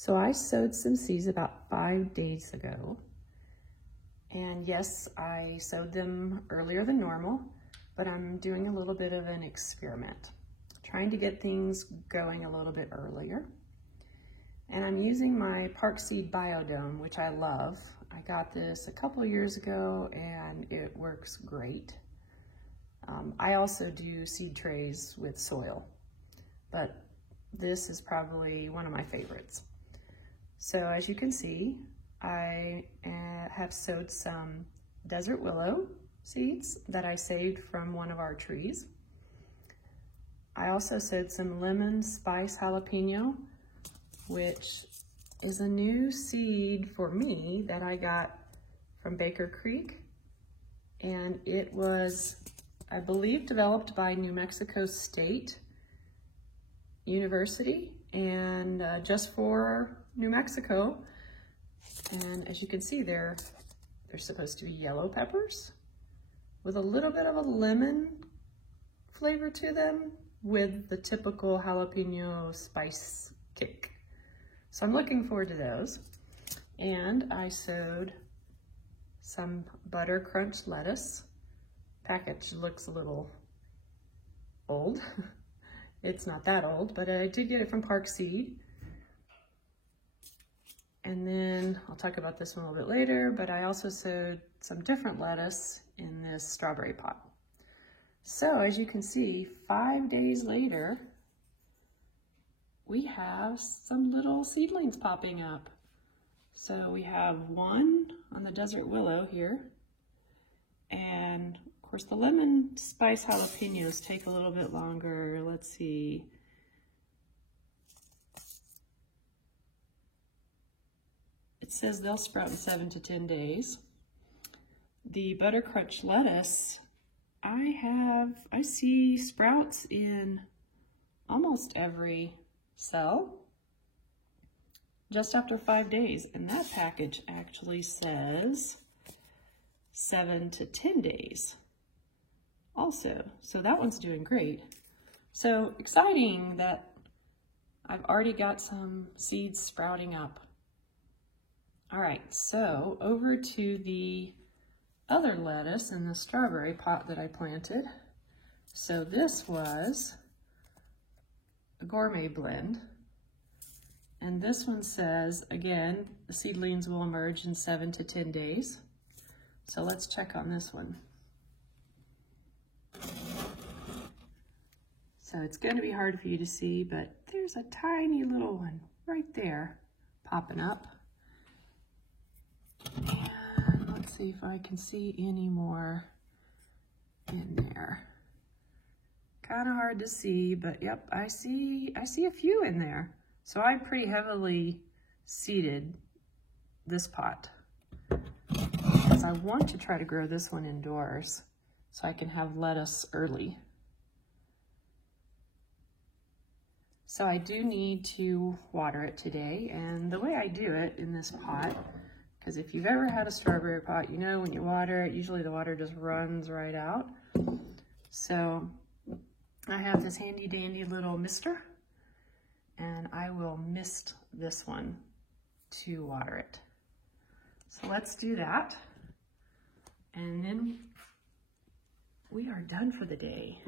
So I sowed some seeds about 5 days ago. And yes, I sowed them earlier than normal, but I'm doing a little bit of an experiment, trying to get things going a little bit earlier. And I'm using my Parkseed Biodome, which I love. I got this a couple years ago and it works great. I also do seed trays with soil, but this is probably one of my favorites. So as you can see, I have sowed some desert willow seeds that I saved from one of our trees. I also sowed some lemon spice jalapeno, which is a new seed for me that I got from Baker Creek. And it was, I believe, developed by New Mexico State University and just for New Mexico. And as you can see, they're supposed to be yellow peppers with a little bit of a lemon flavor to them with the typical jalapeno spice kick. So I'm looking forward to those. And I sowed some butter crunch lettuce. Package looks a little old. It's not that old, but I did get it from Parkseed. And then I'll talk about this one a little bit later, but I also sowed some different lettuce in this strawberry pot. So as you can see, 5 days later, we have some little seedlings popping up. So we have one on the desert willow here. And of course the lemon spice jalapenos take a little bit longer. Let's see. It says they'll sprout in 7 to 10 days. The butter crunch lettuce, I see sprouts in almost every cell just after 5 days. And that package actually says 7 to 10 days also. So that one's doing great. So exciting that I've already got some seeds sprouting up. All right, so over to the other lettuce in the strawberry pot that I planted. So this was a gourmet blend. And this one says, again, the seedlings will emerge in 7 to 10 days. So let's check on this one. So it's going to be hard for you to see, but there's a tiny little one right there popping up. And let's see if I can see any more in there. Kind of hard to see, but yep, I see a few in there. So I pretty heavily seeded this pot because I want to try to grow this one indoors so I can have lettuce early. So I do need to water it today, and the way I do it in this pot, because if you've ever had a strawberry pot, you know when you water it, usually the water just runs right out. So I have this handy dandy little mister, and I will mist this one to water it. So let's do that. And then we are done for the day.